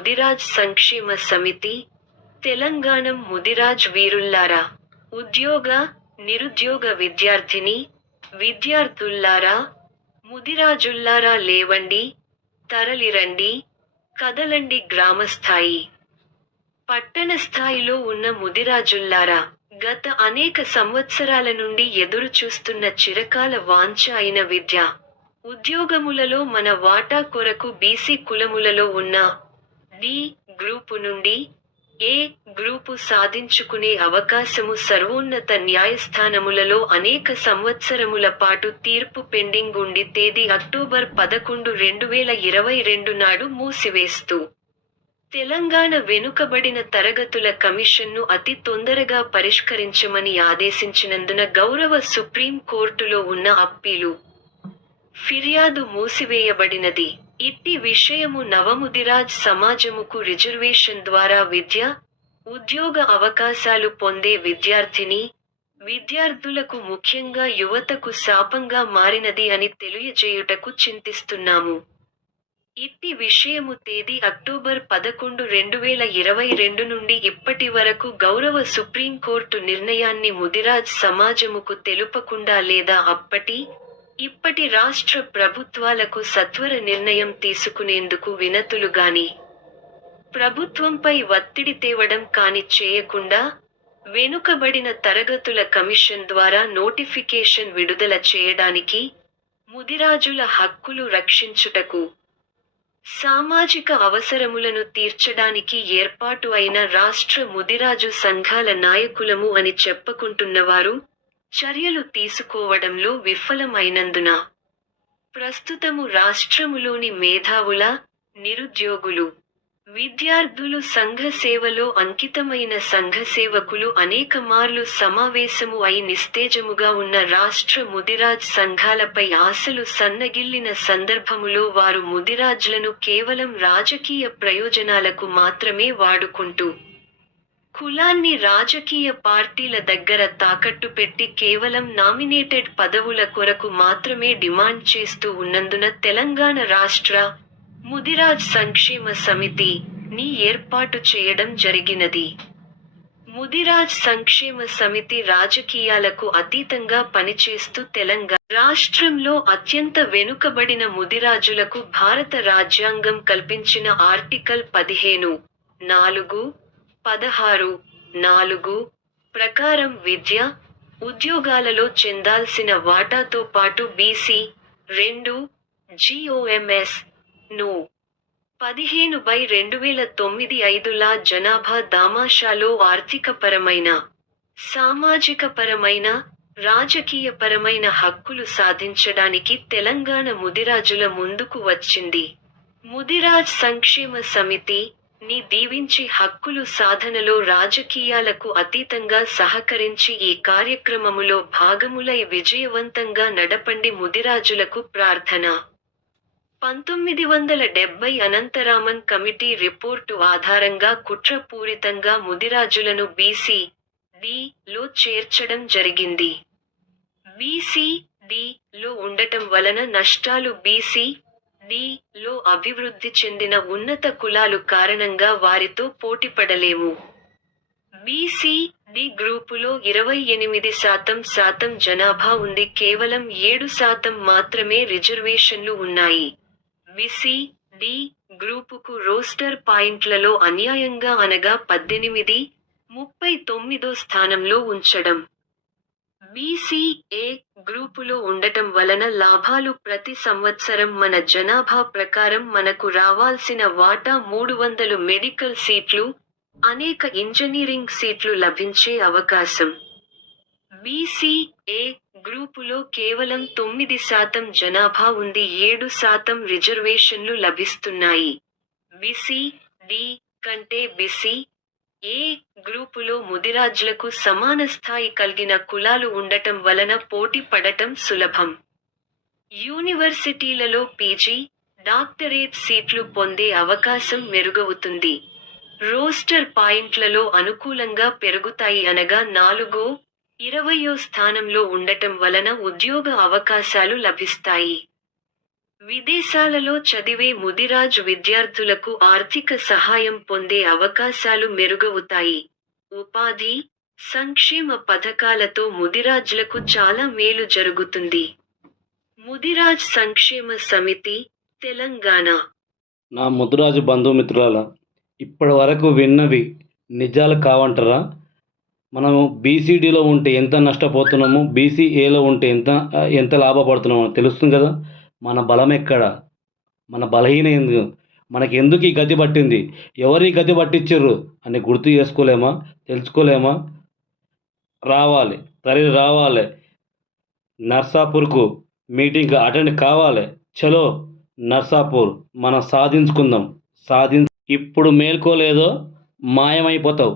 ముదిరాజ్ సంక్షేమ సమితి, తెలంగాణం ముదిరాజ్ వీరుల్లారా, ఉద్యోగ, నిరుద్యోగ విద్యార్థిని, విద్యార్థుల్లారా, ముదిరాజుల్లారా లేవండి, తరలిరండి, కదలండి గ్రామస్థాయి, పట్టణ స్థాయిలో ఉన్న ముదిరాజుల్లారా, గత అనేక సంవత్సరాల నుండి ఎదురు చూస్తున్న చిరకాల వాంఛ అయిన విద్య, ఉద్యోగములలో మన వాటా కొరకు బీసీ కులములలో ఉన్న డి గ్రూపు నుండి ఏ గ్రూపు సాధించుకునే అవకాశము సర్వోన్నత న్యాయస్థానములలో అనేక సంవత్సరముల పాటు తీర్పు పెండింగ్ ఉండి తేదీ అక్టోబర్ 11, 2022 నాడు మూసివేస్తూ, తెలంగాణ వెనుకబడిన తరగతుల కమిషన్ను అతి తొందరగా పరిష్కరించమని ఆదేశించినందున గౌరవ సుప్రీం కోర్టులో ఉన్న అప్పీలు ఫిర్యాదు మూసివేయబడినది. ఇట్టి విషయము నవముదిరాజ్ సమాజముకు రిజర్వేషన్ ద్వారా విద్య, ఉద్యోగ అవకాశాలు పొందే విద్యార్థిని, విద్యార్థులకు ముఖ్యంగా యువతకు శాపంగా మారినది అని తెలియజేయుటకు చింతిస్తున్నాము. ఇట్టి విషయము తేదీ అక్టోబర్ 11, 2022 నుండి ఇప్పటి వరకు గౌరవ సుప్రీంకోర్టు నిర్ణయాన్ని ముదిరాజ్ సమాజముకు తెలుపకుండా లేదా ఇప్పటి రాష్ట్ర ప్రభుత్వాలకు సత్వర నిర్ణయం తీసుకునేందుకు వినతులు గాని, ప్రభుత్వంపై ఒత్తిడి తేవడం కాని చేయకుండా, వెనుకబడిన తరగతుల కమిషన్ ద్వారా నోటిఫికేషన్ విడుదల చేయడానికి, ముదిరాజుల హక్కులు రక్షించుటకు, సామాజిక అవసరములను తీర్చడానికి ఏర్పాటు అయిన రాష్ట్ర ముదిరాజు సంఘాల నాయకులము అని చెప్పుకుంటున్నవారు చర్యలు తీసుకోవడంలో విఫలమైనందున, ప్రస్తుతము రాష్ట్రములోని మేధావుల, నిరుద్యోగులు, విద్యార్థులు సంఘ సేవలో అంకితమైన సంఘ సేవకులు అనేకమార్లు సమావేశము అయి నిస్తేజముగా ఉన్న రాష్ట్ర ముదిరాజ్ సంఘాలపై ఆశలు సన్నగిల్లిన సందర్భములో వారు ముదిరాజ్లను కేవలం రాజకీయ ప్రయోజనాలకు మాత్రమే వాడుకుంటూ, కులాన్ని రాజకీయ పార్టీల దగ్గర తాకట్టు పెట్టి కేవలం నామినేటెడ్ పదవుల కొరకు మాత్రమే డిమాండ్ చేస్తూ ఉన్నందున తెలంగాణ రాష్ట్ర ముదిరాజ్ సంక్షేమ సమితి ని ఏర్పాటు చేయడం జరిగినది. ముదిరాజ్ సంక్షేమ సమితి రాజకీయాలకు అతీతంగా పనిచేస్తూ తెలంగాణ రాష్ట్రంలో అత్యంత వెనుకబడిన ముదిరాజులకు భారత రాజ్యాంగం కల్పించిన ఆర్టికల్ 15(4), 16(4) ప్రకారం విద్య, ఉద్యోగాలలో చెందాల్సిన వాటాతో పాటు బీసీ 2 GOMS ను 15/2009 5 లా జనాభా దామాషాలో ఆర్థికపరమైన, సామాజికపరమైన, రాజకీయపరమైన హక్కులు సాధించడానికి తెలంగాణ ముదిరాజుల ముందుకు వచ్చింది. ముదిరాజ్ సంక్షేమ సమితి ని దీవించి హక్కులు సాధనలో రాజకీయాలకు అతీతంగా సహకరించి ఈ కార్యక్రమములో భాగములై విజయవంతంగా నడపండి ముదిరాజులకు ప్రార్థన. 1970 అనంతరామన్ కమిటీ రిపోర్టు ఆధారంగా కుట్రపూరితంగా ముదిరాజులను బీసీ డి లో చేర్చడం జరిగింది. బీసీ డి లో ఉండటం వలన నష్టాలు బీసీ డి లో అభివృద్ధి చెందిన ఉన్నత కులాలు కారణంగా వారితో పోటీపడలేము. బీసీ డి గ్రూపులో 28% జనాభా ఉంది, కేవలం 7% మాత్రమే రిజర్వేషన్లు ఉన్నాయి. బీసీ డి గ్రూపుకు రోస్టర్ పాయింట్లలో అన్యాయంగా అనగా 18, 39వ స్థానంలో ఉంచడం. బీసీ ఏ గ్రూపులో ఉండటం వలన లాభాలు ప్రతి సంవత్సరం మన జనాభా ప్రకారం మనకు రావాల్సిన వాటా 300 మెడికల్ సీట్లు, అనేక ఇంజనీరింగ్ సీట్లు లభించే అవకాశం. బీసీ ఏ గ్రూపులో కేవలం 9% జనాభా ఉంది, 7% రిజర్వేషన్లు లభిస్తున్నాయి. బీసీ డి కంటే బీసీ ఏ గ్రూపులో ముదిరాజ్లకు సమాన స్థాయి కలిగిన కులాలు ఉండటం వలన పోటీ పడటం సులభం. యూనివర్సిటీలలో పీజీ, డాక్టరేట్ సీట్లు పొందే అవకాశం మెరుగవుతుంది. రోస్టర్ పాయింట్లలో అనుకూలంగా పెరుగుతాయి అనగా 4, 20వ స్థానంలో ఉండటం వలన ఉద్యోగ అవకాశాలు లభిస్తాయి. విదేశాలలో చదివే ముదిరాజ్ విద్యార్థులకు ఆర్థిక సహాయం పొందే అవకాశాలు మెరుగవుతాయి. ఉపాధి, సంక్షేమ పథకాలతో ముదిరాజ్లకు చాలా మేలు జరుగుతుంది. ముదిరాజ్ సంక్షేమ సమితి, తెలంగాణ. నా ముదిరాజు బంధుమిత్రులాల, ఇప్పటి వరకు విన్నవి నిజాలు కావంటారా? మనము బీసీడీలో ఉంటే ఎంత నష్టపోతున్నామో, బీసీఏలో ఉంటే ఎంత లాభపడుతున్నామో తెలుస్తుంది కదా. మన బలం ఎక్కడ, మన బలహీన ఎందుకు, మనకి ఎందుకు ఈ గతి పట్టింది, ఎవరు ఈ గతి పట్టించారు అని గుర్తు చేసుకోలేమా, తెలుసుకోలేమా? రావాలి, తరలి రావాలి, నర్సాపూర్కు మీటింగ్కి అటెండ్ కావాలి. చలో నర్సాపూర్, మనం సాధించుకుందాం. ఇప్పుడు మేల్కోలేదో మాయమైపోతావు.